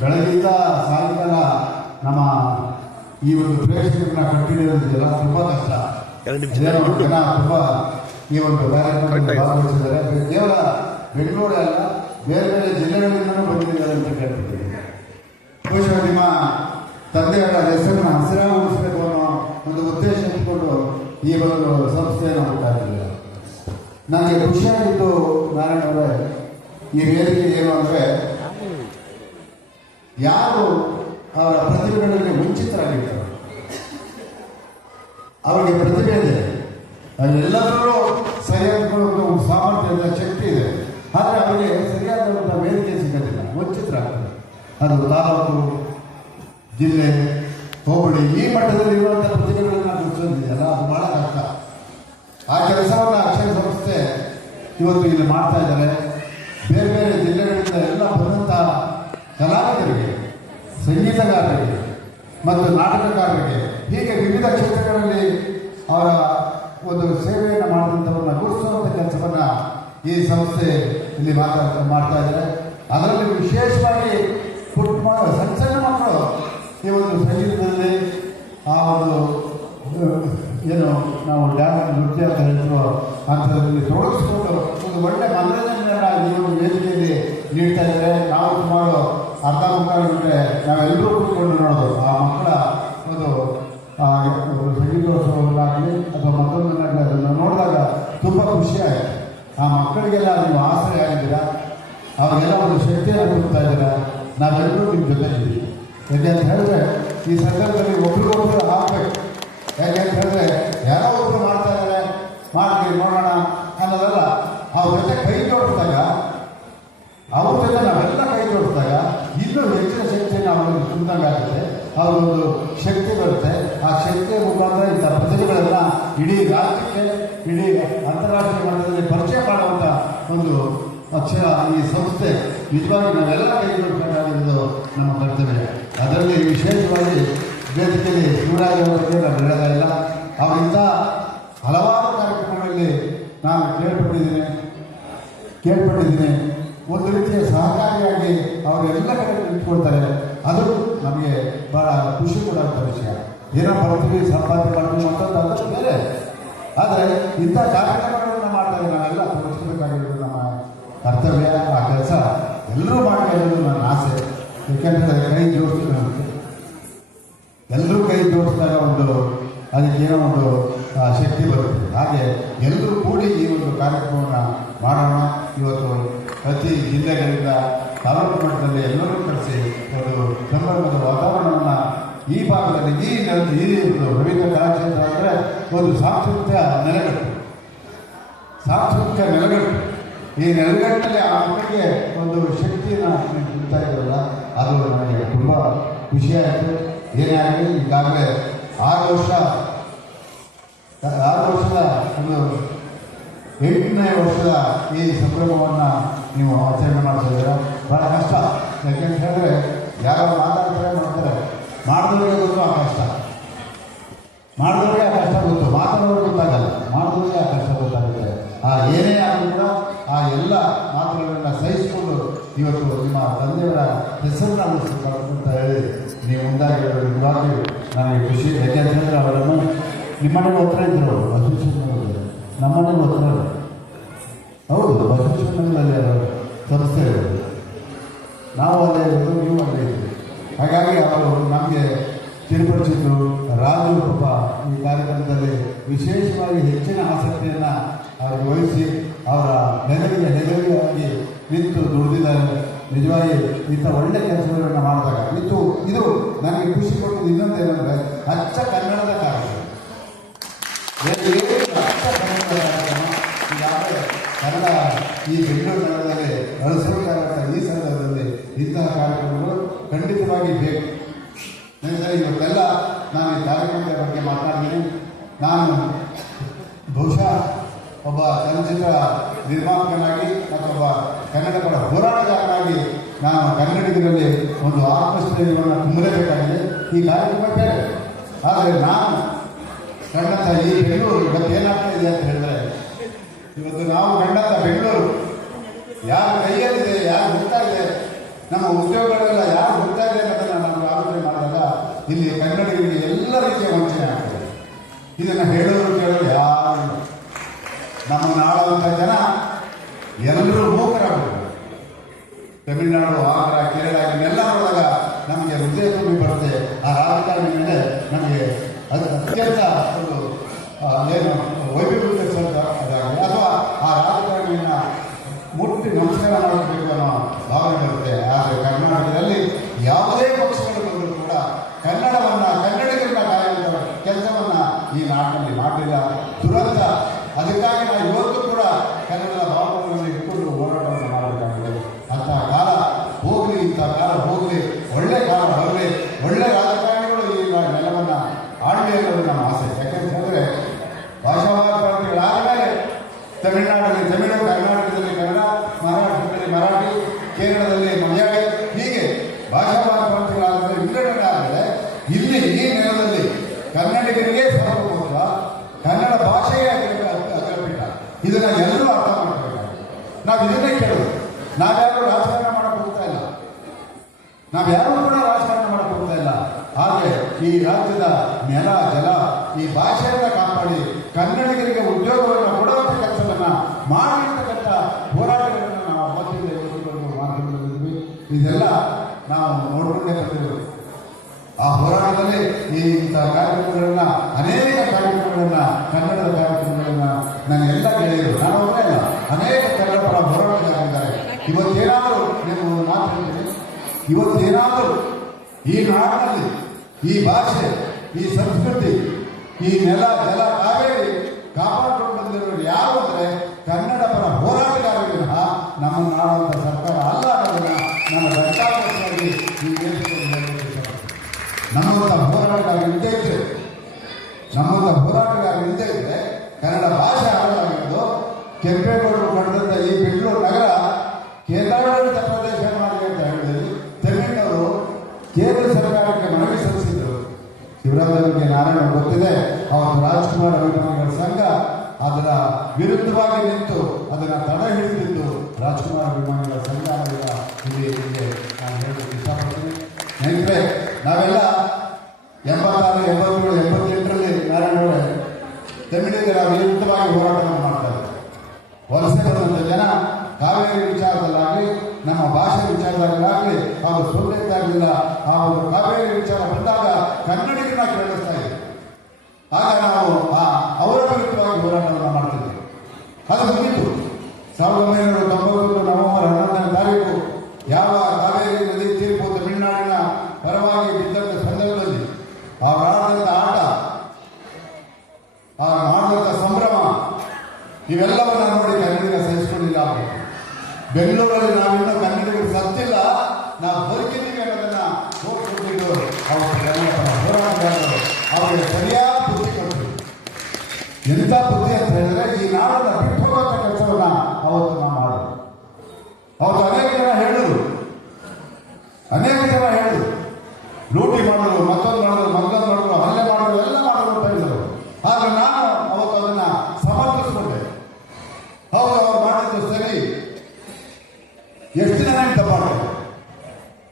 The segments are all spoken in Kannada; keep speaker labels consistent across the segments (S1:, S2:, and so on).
S1: ಬೆಳಗಿಂದ ಸಾಯಂಕಾಲ ನಮ್ಮ ಈ ಒಂದು ಪ್ರೇಕ್ಷಕರನ್ನ ಕಂಟಿನ್ಯೂದಿದೆಯಲ್ಲ ತುಂಬಾ ಕಷ್ಟ. ಜನ? ತುಂಬಾ ಈ ಒಂದು ಕಾರ್ಯಕ್ರಮದಲ್ಲಿ ಭಾಗವಹಿಸಿದ್ದಾರೆ ಕೇವಲ ಬೆಂಗಳೂರು ಅಲ್ಲ ಬೇರೆ ಬೇರೆ ಜಿಲ್ಲೆಗಳಿಂದಲೂ ಬಂದಿದ್ದಾರೆ ಅಂತ ಕೇಳ್ತಿದ್ದೀನಿ ಬಹುಶಃ ನಿಮ್ಮ ತಂದೆಯವರ ಹೆಸರನ್ನು ಹಸಿರಾಗಿಸಬೇಕು ಅನ್ನೋ ಒಂದು ಉದ್ದೇಶ ಇಟ್ಕೊಂಡು ಈ ಒಂದು ಸಂಸ್ಥೆಯನ್ನು ಹುಟ್ಟಾಕಿದ್ದಾರೆ ನನಗೆ ಖುಷಿಯಾಗಿದ್ದು ನಾರಾಯಣ ಅವರೇ, ಈ ವೇದಿಕೆ ಏನು ಅಂದರೆ ಯಾರು ಅವರ ಪ್ರತಿಭೆಗಳಲ್ಲಿ ವಂಚಿತರಾಗಿರ್ತಾರೆ ಅವರಿಗೆ ಪ್ರತಿಭೆ ಇದೆ. ಎಲ್ಲದರಲ್ಲೂ ಸರಿಯಾದ ಸಾಮರ್ಥ್ಯ ಇದೆ ಶಕ್ತಿ ಇದೆ. ಆದರೆ ಅವರಿಗೆ ಸರಿಯಾದ ವೇದಿಕೆ ಸಿಗೋದಿಲ್ಲ, ವಂಚಿತರಾಗ್ತಾರೆ. ಅದು ತಾಲೂಕು, ಜಿಲ್ಲೆ, ಹೋಬಳಿ, ಈ ಮಟ್ಟದಲ್ಲಿ ಇರುವಂಥ ಪ್ರತಿಭೆಗಳನ್ನ ಗುರುತಿಸೋದಿದೆಯಲ್ಲ ಅದು ಬಹಳ ಕಷ್ಟ ಆ ಕೆಲಸವನ್ನು ಅಕ್ಷರ ಸಂಸ್ಥೆ ಇವತ್ತು ಇಲ್ಲಿ ಮಾಡ್ತಾ ಇದ್ದಾರೆ. ಬೇರೆ ಬೇರೆ ಜಿಲ್ಲೆಗಳಿಂದ ಎಲ್ಲ ಬಂದಂತಹ ಕಲಾವಿದರಿಗೆ, ಸಂಗೀತಗಾರರಿಗೆ ಮತ್ತು ನಾಟಕಕಾರರಿಗೆ, ಹೀಗೆ ವಿವಿಧ ಕ್ಷೇತ್ರಗಳಲ್ಲಿ ಅವರ ಒಂದು ಸೇವೆಯನ್ನು ಮಾಡಿದಂಥವನ್ನ ಗುರುತಿಸುವಂಥ ಕೆಲಸವನ್ನು ಈ ಸಂಸ್ಥೆ ಇಲ್ಲಿ ಮಾತಾಡ್ತಾ ಮಾಡ್ತಾ ಇದ್ದಾರೆ. ಅದರಲ್ಲಿ ವಿಶೇಷವಾಗಿ ಪುಟ್ಟ ಸಣ್ಣ ಸಣ್ಣ ಮಕ್ಕಳು ಈ ಒಂದು ಸಂಗೀತದಲ್ಲಿ ಆ ಒಂದು ಏನು ನಾವು ಡ್ಯಾನ್ಸ್ ನೃತ್ಯ ಅಂತ ಹೇಳ್ತೀವೋ ಅಂಥದ್ರಲ್ಲಿ ತೊಡಗಿಸ್ಕೊಂಡು ಒಂದು ಒಳ್ಳೆ ಮನೋರಂಜನೆಯನ್ನ ನೀವು ವೇದಿಕೆಯಲ್ಲಿ ನೀಡ್ತಾ ಇದ್ದಾರೆ. ನಾವು ಸುಮಾರು ಅರ್ಧ ಮುಖ ಗಂಟೆ ನಾವೆಲ್ಲರೂ ಕೂತ್ಕೊಂಡು ನೋಡೋದು. ಆ ಮಕ್ಕಳ ಒಂದು ಆ, ಒಂದು ಸಂಗೀತೋತ್ಸವಗಳಾಗಲಿ ಅಥವಾ ಮತ್ತೊಂದನ್ನಾಗಲಿ ಅದನ್ನು ನೋಡಿದಾಗ ತುಂಬ ಖುಷಿಯಾಯಿತು ಆ ಮಕ್ಕಳಿಗೆಲ್ಲ ನೀವು ಆಸರೆ ಆಗಿದ್ದೀರಾ? ಅವರಿಗೆಲ್ಲ ಒಂದು ಶಕ್ತಿಯನ್ನು ಕೊಡ್ತಾ ಇದ್ದೀರಾ? ನಾವೆಲ್ಲರೂ ನಿಮ್ಮ ಜೊತೆ ಇದ್ದೀವಿ ಯಾಕೆ ಅಂತ ಹೇಳಿದ್ರೆ ಈ ಸಂದರ್ಭದಲ್ಲಿ ಒಬ್ರಿಗೊಬ್ರು ಹಾಕ್ಬೇಕು. ಯಾಕೆ ಅಂತ ಯಾರೋ ಒಬ್ರು ಮಾಡ್ತಾ ಇದ್ದಾರೆ ಮಾಡ್ತೀವಿ ನೋಡೋಣ ಅನ್ನೋದಲ್ಲ, ಅವ್ರ ಜೊತೆ ಕೈ ಜೋಡಿಸಿದಾಗ, ಅವ್ರ ಜೊತೆ ನಾವೆಲ್ಲ ಕೈ ಜೋಡಿಸಿದಾಗ ಇನ್ನೂ ಹೆಚ್ಚಿನ ಶಕ್ತಿಯನ್ನು ಅವರಿಗೆ ತುಂಬಿದಂಗಾಗುತ್ತೆ ಅವರೊಂದು ಶಕ್ತಿ ಬರುತ್ತೆ. ಆ ಶಕ್ತಿಯ ಮುಖಾಂತರ ಇಂಥ ಪ್ರತಿಭೆಗಳೆಲ್ಲ ಇಡೀ ರಾಜ್ಯಕ್ಕೆ, ಇಡೀ ಅಂತಾರಾಷ್ಟ್ರೀಯ ಮಟ್ಟದಲ್ಲಿ ಪರಿಚಯ ಮಾಡುವಂಥ ಒಂದು ಪಕ್ಷ ಈ ಸಂಸ್ಥೆ, ನಿಜವಾಗಿ ನಾವೆಲ್ಲ ಕೈ ಜೋಡಿಸಬೇಕಾಗಿರೋದು ನಮ್ಮ ಕರ್ತವ್ಯ. ಅದರಲ್ಲಿ ವಿಶೇಷವಾಗಿ ವೇದಿಕೆಯಲ್ಲಿ ಶಿವರಾಜ್ ಅವರಿಗೆ ನಾನು ಹೇಳೋದೇ ಇಲ್ಲ ಅವರಿಂದ ಹಲವಾರು ಕಾರ್ಯಕ್ರಮಗಳಲ್ಲಿ ನಾನು ಕೇಳ್ಪಟ್ಟಿದ್ದೀನಿ. ಕೇಳ್ಪಟ್ಟಿದ್ದೀನಿ. ಒಂದು ರೀತಿಯ ಸಹಕಾರಿಯಾಗಿ ಅವರೆಲ್ಲ ಕಡೆ ನಿಂತ್ಕೊಳ್ತಾರೆ. ಅದು ನಮಗೆ ಬಹಳ ಖುಷಿ ಕೊಡುವಂಥ ವಿಷಯ. ಏನೋ ಬರ್ತೀವಿ ಸಂಪಾದನೆ ಮಾಡ್ತೀವಿ ಅಂತ ಅದು ಬೇರೆ. ಆದರೆ ಇಂಥ ಕಾರ್ಯಕ್ರಮಗಳನ್ನು ಮಾಡ್ತಾರೆ ನಾವೆಲ್ಲ ತೋರಿಸಬೇಕಾಗಿರೋದು ನಮ್ಮ ಕರ್ತವ್ಯ, ಆ ಕೆಲಸ ಎಲ್ಲರೂ ಮಾಡಬೇಕು ನನ್ನ ಆಸೆ. ಏಕೆಂದರೆ ಕೈ ಜೋಡಿಸ್ಬೇಕು ಎಲ್ಲರೂ ಒಂದು ಅದಕ್ಕೆ ಏನೋ ಒಂದು ಶಕ್ತಿ ಬರುತ್ತೆ. ಹಾಗೆ ಎಲ್ಲರೂ ಕೂಡಿ ಈ ಒಂದು ಕಾರ್ಯಕ್ರಮವನ್ನು ಮಾಡೋಣ. ಇವತ್ತು ಪ್ರತಿ ಜಿಲ್ಲೆಗಳಿಂದ ತಾಲೂಕು ಮಟ್ಟದಲ್ಲಿ ಎಲ್ಲರೂ ಕರೆಸಿ ಒಂದು ಸಂಭ್ರಮದ ವಾತಾವರಣವನ್ನು ಈ ಭಾಗದಲ್ಲಿ, ಈ ಈ ಒಂದು ರವೀಂದ್ರ ಕಲಾಕ್ಷೇತ್ರ ಅಂದರೆ ಒಂದು ಸಾಂಸ್ಕೃತಿಕ ನೆಲೆಗಟ್ಟು. ಸಾಂಸ್ಕೃತಿಕ ನೆಲೆಗಟ್ಟು. ಈ ನೆಲೆಗಟ್ಟಲ್ಲಿ ಆ ಮಕ್ಕಳಿಗೆ ಒಂದು ಶಕ್ತಿಯನ್ನು ನೀಡ್ತಾ ಇದ್ರಲ್ಲ ಅದು ನನಗೆ ತುಂಬ ಖುಷಿಯಾಯಿತು ಏನೇ ಆಗಲಿ ಈಗಾಗಲೇ ಆರು ವರ್ಷ, ಆರು ವರ್ಷದ ಒಂದು ಎಂಟನೇ ವರ್ಷದ ಈ ಸಂಭ್ರಮವನ್ನು ನೀವು ಆಚರಣೆ ಮಾಡ್ತಿದ್ದೀರ? ಬಹಳ ಕಷ್ಟ. ಯಾಕೆಂತ ಹೇಳಿದ್ರೆ, ಯಾರೋ ಮಾತಾಡ್ತಾರೆ ಮಾಡ್ತಾರೆ. ಮಾಡಿದವರಿಗೆ ಗೊತ್ತು ಆ ಕಷ್ಟ. ಮಾಡಿದವರಿಗೆ ಆ ಕಷ್ಟ ಗೊತ್ತು. ಮಾತಾಡೋರಿಗೆ ಗೊತ್ತಾಗಲ್ಲ. ಮಾಡಿದವರಿಗೆ ಆ ಕಷ್ಟ ಗೊತ್ತಾಗುತ್ತೆ. ಆ ಏನೇ ಕೂಡ ಆ ಎಲ್ಲ ಮಾತುಗಳನ್ನ ಸಹಿಸಿಕೊಂಡು ಇವತ್ತು ನಿಮ್ಮ ತಂದೆಯವರ ಹೆಸರನ್ನ ಉಳಿಸ್ಬೇಕು ಅಂತ ಹೇಳಿ ನೀವು ಮುಂದಾಗಿರೋದು ನಿಜವಾಗಿಯೂ ನನಗೆ ಖುಷಿ ಯಾಕೆ ಅಂತ ಹೇಳಿದ್ರೆ ಅವರನ್ನು ನಿಮ್ಮನೆಗೆ ಹತ್ರ ಇದ್ದರು ಬಸವೇಶ್ವರನವರು ನಮ್ಮನೆಗೆ ಹತ್ರ. ಹೌದು ಬಸವೇಶ್ವರನಲ್ಲಿ ಅವರು ಸಂಸ್ಥೆ ನಾವು ಅಲ್ಲೇ ಇರೋದು, ನೀವು ಅಲ್ಲೇ ಇದ್ದೀವಿ ಹಾಗಾಗಿ ಅವರು ನಮಗೆ ತಿರುಪಡಿಸಿದ್ರು ರಾಜು ಈ ಕಾರ್ಯಕ್ರಮದಲ್ಲಿ ವಿಶೇಷವಾಗಿ ಹೆಚ್ಚಿನ ಆಸಕ್ತಿಯನ್ನು ಅವ್ರಿಗೆ ವಹಿಸಿ ಅವರ ಹೆದರಿಗೆ ಹೆದರಿಗೆಯಾಗಿ ನಿಂತು ದುಡಿದಿದ್ದಾರೆ. ನಿಜವಾಗಿ ಇಂಥ ಒಳ್ಳೆ ಕೆಲಸಗಳನ್ನು ಮಾಡಿದಾಗ, ಇದು ಇದು ನನಗೆ ಖುಷಿ ಕೊಟ್ಟು ಇನ್ನೊಂದು ಏನಂದರೆ, ಅಚ್ಚ ಕನ್ನಡದ ಕಾರ್ಯಕ್ರಮ ಕನ್ನಡ ಈ ಬೆಂಗಳೂರು ನಗರದಲ್ಲಿ ಅಳಿಸಬೇಕಾದಂಥ ಈ ಸಂದರ್ಭದಲ್ಲಿ ಇಂತಹ ಕಾರ್ಯಕ್ರಮಗಳು ಖಂಡಿತವಾಗಿ ಬೇಕು. ನನಗೆ ಇವತ್ತೆಲ್ಲ ನಾನು ಈ ಕಾರ್ಯಕ್ರಮದ ಬಗ್ಗೆ ಮಾತನಾಡ್ತೀನಿ ನಾನು ಬಹುಶಃ ಒಬ್ಬ ಚಲನಚಿತ್ರ ನಿರ್ಮಾಪಕನಾಗಿ ಮತ್ತೊಬ್ಬ ಕನ್ನಡ ಪರ ಹೋರಾಟಗಾರನಾಗಿ ನಾನು ಕನ್ನಡಿಗರಲ್ಲಿ ಒಂದು ಆತ್ಮಸ್ಥೈರ್ಯವನ್ನು ತುಂಬಲೇಬೇಕಾಗಿದೆ. ಈ ಕಾರ್ಯಕ್ರಮ ಬೇರೆ ಆದರೆ ನಾನು ಕಂಡಂಥ ಈ ಬೆಂಗಳೂರು ಇವತ್ತು ಇದೆ ಅಂತ ಹೇಳಿದ್ರೆ, ಇವತ್ತು ನಾವು ಕಂಡಂಥ ಬೆಂಗಳೂರು, ಯಾರು ಕೈಯಲ್ಲಿದೆ, ಯಾರು ಹೋಗ್ತಾ ಇದೆ, ನಮ್ಮ ಉದ್ಯೋಗಗಳೆಲ್ಲ ಯಾರು ಹೋಗ್ತಾ ಇದೆ ಅನ್ನೋದನ್ನು ನಾವು ಆಲೋಚನೆ ಮಾಡಿದಾಗ ಇಲ್ಲಿ ಕನ್ನಡಿಗರಿಗೆ ಎಲ್ಲ ರೀತಿಯ ವಂಚನೆ ಆಗ್ತದೆ. ಇದನ್ನು ಹೇಳೋರು ಕೇಳೋರು ಯಾರು ನಮ್ಮ ನಮ್ಮನ್ನು ಜನ ಎಲ್ಲರೂ terminarlo ahora, quiere la ಭಾಷೆ, ಈ ಸಂಸ್ಕೃತಿ, ಈ ನೆಲ ಜಲ ಕಾವೇರಿ ಕಾಪಾಡಿಕೊಂಡು ಬಂದಿರೋರು ಯಾರು ಕನ್ನಡ ಪರ ಹೋರಾಟಗಾರರು ನಮ್ಮನ್ನು ಆಳುವಂಥ ಸರ್ಕಾರ ಅಲ್ಲ ಅನ್ನೋದನ್ನ ನಮ್ಮ ಘಂಟಾಘೋಷವಾಗಿ ಈ ವೇದಿಕೆಯಲ್ಲಿ ಹೇಳಲಿಕ್ಕೆ ಇಷ್ಟಪಡ್ತೀನಿ. ನಮ್ಮಂಥ ಹೋರಾಟಗಾರ ಇದ್ದೇ ಇದ್ರೆ ನಮ್ಮಂಥ ಹೋರಾಟಗಾರ ಇದ್ದೇ ಕನ್ನಡ ಭಾಷೆ ಹಾಳಾಗಿರೋದು ಕೆಂಪೇಗೌಡರು ಶಿವರಾಜನಿಗೆ ನಾರಾಯಣ ಗೊತ್ತಿದೆ? ಅವತ್ತು ರಾಜ್ಕುಮಾರ್ ಅಭಿಮಾನಿಗಳ ಸಂಘ ಅದರ ವಿರುದ್ಧವಾಗಿ ನಿಂತು ಅದನ್ನು ತಡೆ ಹಿಡಿದಿದ್ದು ರಾಜ್ಕುಮಾರ್ ಅಭಿಮಾನಿಗಳ ಸಂಘ ಇಲ್ಲಿ ನಿಮಗೆ ನಾನು ಹೇಳಲಿಕ್ಕೆ ಇಷ್ಟಪಡ್ತೀನಿ. ಸ್ನೇಹಿತರೆ, ನಾವೆಲ್ಲ ಎಂಬತ್ತಾರು, ಎಂಬತ್ತೇಳು, ಎಂಬತ್ತೆಂಟರಲ್ಲಿ ನಾರಾಯಣವರೇ ತಮಿಳಿಗರ ವಿರುದ್ಧವಾಗಿ ಹೋರಾಟವನ್ನು রাখবেন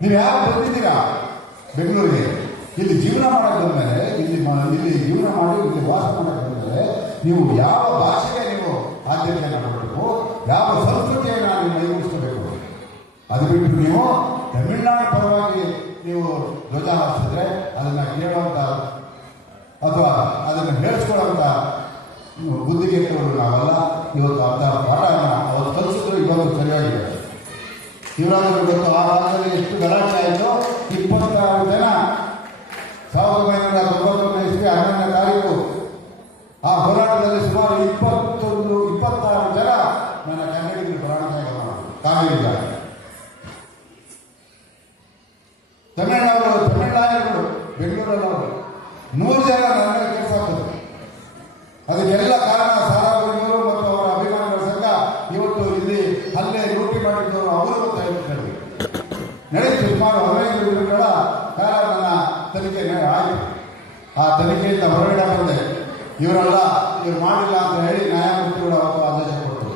S1: ನೀವು ಯಾರು ಬರ್ತಿದ್ದೀರಾ? ಬೆಂಗಳೂರಿಗೆ. ಇಲ್ಲಿ ಜೀವನ ಮಾಡಕ್ಕೆ ಬಂದ್ಮೇಲೆ, ಇಲ್ಲಿ ಇಲ್ಲಿ ಜೀವನ ಮಾಡಿ ಇಲ್ಲಿ ವಾಸ ಮಾಡಕ್ಕೆ ಬಂದ್ಮೇಲೆ, ನೀವು ಯಾವ ಭಾಷೆಗೆ ನೀವು ಆದ್ಯತೆಯನ್ನು ಕೊಡಬೇಕು, ಯಾವ ಸಂಸ್ಕೃತಿಯನ್ನು ನೀವು ಮೈಗೂಡಿಸ್ಕೋಬೇಕು? ಅದು ಬಿಟ್ಟು ನೀವು ತಮಿಳುನಾಡು ಪರವಾಗಿ ನೀವು ಧ್ವಜ ಹಾರಿಸಿದ್ರೆ ಅದನ್ನು ಕೇಳುವಂತ ಅಥವಾ ಅದನ್ನು ಹೇಳಿಸ್ಕೊಳ್ಳುವಂತ ಬುದ್ಧಿಗೆ ನಾವಲ್ಲ. ಇವತ್ತು ಅರ್ಧ ಪಾಠ ಅವರು ಕಲಿಸಿದ್ರು ಇವತ್ತು ಸರಿಯಾಗಿದೆ. ಶಿವರಾಜರು ಗೊತ್ತು ಆ ಭಾಗದಲ್ಲಿ ಎಷ್ಟು ಗಲಾಟೆ ಆಯಿತು ಇಪ್ಪತ್ತಾರು ಜನ. ಸಾವಿರದ ಒಂಬೈನೂರ ತೊಂಬತ್ತೊಂದು ಇಸ್ವಿ ಹನ್ನೊಂದನೇ ತಾರೀಕು ಆ ಹೋರಾಟದಲ್ಲಿ ಸುಮಾರು ಇಪ್ಪತ್ತೊಂದು, ಇಪ್ಪತ್ತಾರು ಜನ ನನ್ನ ಕನ್ನಡಿಗರು ಪ್ರಾಣತ್ಯಾಗ ಮಾಡಿದ್ರು ಕಾವೇರಿ ತಮಿಳುನಾಡು ತಮಿಳುನಾಯಕರು ಬೆಂಗಳೂರಲ್ಲವರು ನೂರು ಜನ ನನ್ನ ಕೆಲಸ ಹಾಕಿದ್ರು ಅದಕ್ಕೆಲ್ಲ ಕಾರಣ ಸಾರಾಗುರಿಯವರು ಮತ್ತು ಅವರ ಅಭಿಮಾನಿಗಳ ಸಂಘ ಇವತ್ತು ಇಲ್ಲಿ ಹಲ್ಲೆ ಲೂಟಿ ಮಾಡಿದ್ದವರು ಅವರು ಅಂತ ಹೇಳ್ತಾರೆ ಹದಿನೈದು ದಿನಗಳ ಕಾಲ ನನ್ನ ತನಿಖೆ ಆಯಿತು ಆ ತನಿಖೆಯಿಂದ ಹೊರಗಡೆ ಬಂದೆ ಇವರೆಲ್ಲ ಇವ್ರು ಮಾಡಿಲ್ಲ ಅಂತ ಹೇಳಿ ನ್ಯಾಯಮೂರ್ತಿಗಳು ಅವತ್ತು ಆದೇಶ ಕೊಟ್ಟರು.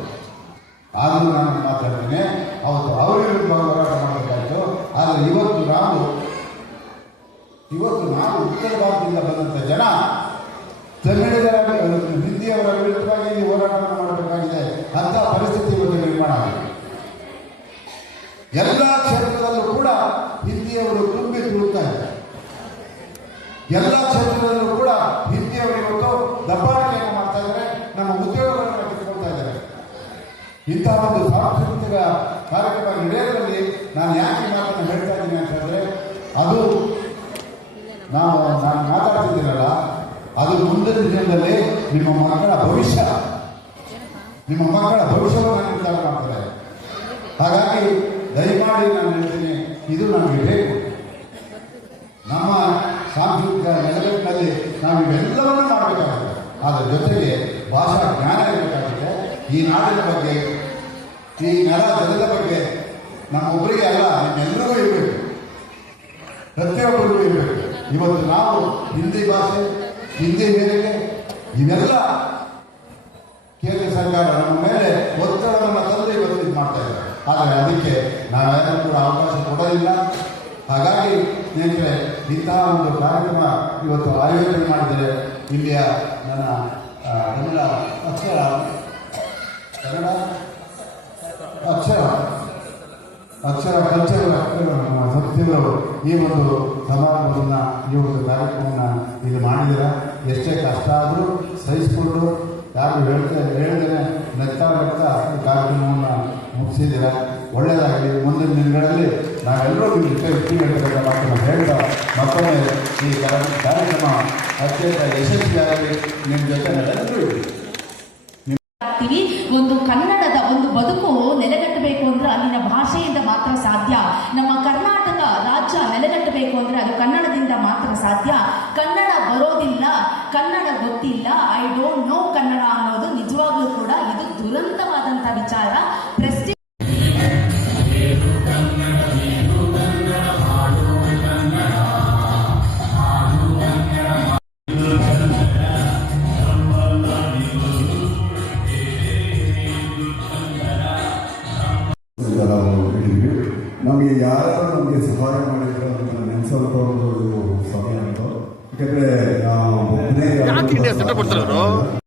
S1: ಆದರೂ ನಾನು ಮಾತಾಡ್ತೀನಿ ಅವತ್ತು ಅವ್ರ ವಿರುದ್ಧ ಹೋರಾಟ ಮಾಡಬೇಕಾಯ್ತು. ಆದರೆ ಇವತ್ತು ನಾವು ಇವತ್ತು ನಾವು ಉತ್ತರ ಭಾರತದಿಂದ ಬಂದಂಥ ಜನ ತಮಿಳಿಗರ ಹಿಂದಿಯವರ ವಿರುದ್ಧವಾಗಿ ಇಲ್ಲಿ ಹೋರಾಟವನ್ನು ಮಾಡಬೇಕಾಗಿದೆ ಅಂತ ಪರಿಸ್ಥಿತಿ ಇವತ್ತು ನಿರ್ಮಾಣ ಆಗಿದೆ ಎಲ್ಲ ಕ್ಷೇತ್ರದಲ್ಲೂ ಕೂಡ ಹಿಂದಿಯವರು ತುಂಬಿ ತುಳುಕ್ತಾ ಇದ್ದಾರೆ ಎಲ್ಲ ಕ್ಷೇತ್ರದಲ್ಲೂ ಕೂಡ ಹಿಂದಿಯವರು ಇವತ್ತು ದಬ್ಬಾಳಿಕೆಯನ್ನು ಮಾಡ್ತಾ ಇದ್ದಾರೆ ನಮ್ಮ ಉದ್ಯೋಗಗಳನ್ನು ಕಿತ್ಕೊಳ್ತಾ ಇದ್ದಾರೆ ಒಂದು ಸಾಂಸ್ಕೃತಿಕ ಕಾರ್ಯಕ್ರಮ ನಡೆಯೋದ್ರಲ್ಲಿ ನಾನು ಯಾಕೆ ಮಾತನ್ನು ಹೇಳ್ತಾ ಇದ್ದೀನಿ ಅಂತ ಹೇಳಿದ್ರೆ, ಅದು ನಾವು ನಾನು ಮಾತಾಡ್ತಿದ್ದೀನಲ್ಲ, ಅದು ಮುಂದಿನ ದಿನದಲ್ಲಿ ನಿಮ್ಮ ಮಕ್ಕಳ ಭವಿಷ್ಯ. ನಿಮ್ಮ ಮಕ್ಕಳ ಭವಿಷ್ಯವನ್ನು ನಿರ್ಧಾರ ಮಾಡ್ತಾರೆ ಹಾಗಾಗಿ ದಯಮಾಡಿ ನಾನು ಹೇಳ್ತೀನಿ, ಇದು ನಮಗೆ ಬೇಕು. ನಮ್ಮ ಸಾಂಸ್ಕೃತಿಕ ನೆಲೆಗಟ್ಟಿನಲ್ಲಿ ನಾವು ಇವೆಲ್ಲವನ್ನೂ ಮಾಡಬೇಕಾಗುತ್ತೆ. ಅದರ ಜೊತೆಗೆ ಭಾಷಾ ಜ್ಞಾನ ಇರಬೇಕಾಗುತ್ತೆ. ಈ ನಾಡಿನ ಬಗ್ಗೆ ಈ ನರ ಜನದ ಬಗ್ಗೆ ನಮ್ಮೊಬ್ಬರಿಗೆ ಅಲ್ಲ, ನಿಮ್ಮೆಲ್ಲರಿಗೂ ಇರಬೇಕು. ಪ್ರತಿಯೊಬ್ಬರಿಗೂ ಇರಬೇಕು. ಇವತ್ತು ನಾವು ಹಿಂದಿ ಭಾಷೆ, ಹಿಂದಿ ಮೇಲೆ ಇವೆಲ್ಲ ಕೇಂದ್ರ ಸರ್ಕಾರ ನಮ್ಮ ಮೇಲೆ ಒತ್ತಡವನ್ನು ತಂದು ಇವತ್ತು ಇದು ಮಾಡ್ತಾ ಇದ್ದಾರೆ. ಆದರೆ ಅದಕ್ಕೆ ನಾವ್ಯಾರು ಕೂಡ ಅವಕಾಶ ಕೊಡೋದಿಲ್ಲ ಹಾಗಾಗಿ ಸ್ನೇಹಿತರೆ ಇಂತಹ ಒಂದು ಕಾರ್ಯಕ್ರಮ ಇವತ್ತು ಆಯೋಜನೆ ಮಾಡಿದರೆ ಇಲ್ಲಿಯ ನನ್ನ ಎಲ್ಲ ಅಕ್ಷರ ಕನ್ನಡ ಅಕ್ಷರ. ಅಕ್ಷರ ಕಲ್ಚರ್ ಸಂಸ್ಥೆಗಳು. ಈ ಒಂದು ಸಮಾರಂಭವನ್ನು ಈ ಒಂದು ಕಾರ್ಯಕ್ರಮವನ್ನು ಇಲ್ಲಿ ಮಾಡಿದಿರ ಎಷ್ಟೇ ಕಷ್ಟ ಆದರೂ ಸಹಿಸಿಕೊಂಡು ಯಾರು ಹೇಳ್ತಾ ಹೇಳಿದ್ರೆ ನಗ್ತಾ ನಗ್ತಾ ಈ ಕಾರ್ಯಕ್ರಮವನ್ನು ಮುಗಿಸಿದ್ದೀರ? ಒಳ್ಳೆಯದಾಗಲಿ, ಮುಂದಿನ ದಿನಗಳಲ್ಲಿ ನಾವೆಲ್ಲರೂ ನಿಮ್ಮ ಜೊತೆ ಹೇಳ್ತಕ್ಕಂಥ ಮಾತನ್ನು ಹೇಳ್ತಾ, ಮತ್ತೊಮ್ಮೆ ಈ ಕಾರ್ಯ- ಕಾರ್ಯಕ್ರಮ ಅತ್ಯಂತ ಯಶಸ್ವಿಯಾಗಲಿ ನಿಮ್ಮ ಜೊತೆ ನಾವೆಲ್ಲರೂ ಇರ್ತೀವಿ
S2: ಸಾಧ್ಯ? ಕನ್ನಡ ಬರೋದಿಲ್ಲ, ಕನ್ನಡ ಗೊತ್ತಿಲ್ಲ. ಐ ಡೋಂಟ್ ನೋ ಕನ್ನಡ ಅನ್ನೋದು ನಿಜವಾಗ್ಲೂ ಕೂಡ ಇದು ದುರಂತವಾದಂತ ವಿಚಾರ. ಪ್ರೆಸ್ಟಿ
S3: ನಮಗೆ ಯಾರು ನಮಗೆ ಸಹಾಯ ಮಾಡಿದ್ರು ಅಂತ ನೆನೆಸೋದು ಯಾಕೆ ಇಂಡಿಯಾ ಸೆಂಟರ್ ಕೊಡ್ತಾರೆ ಅವರು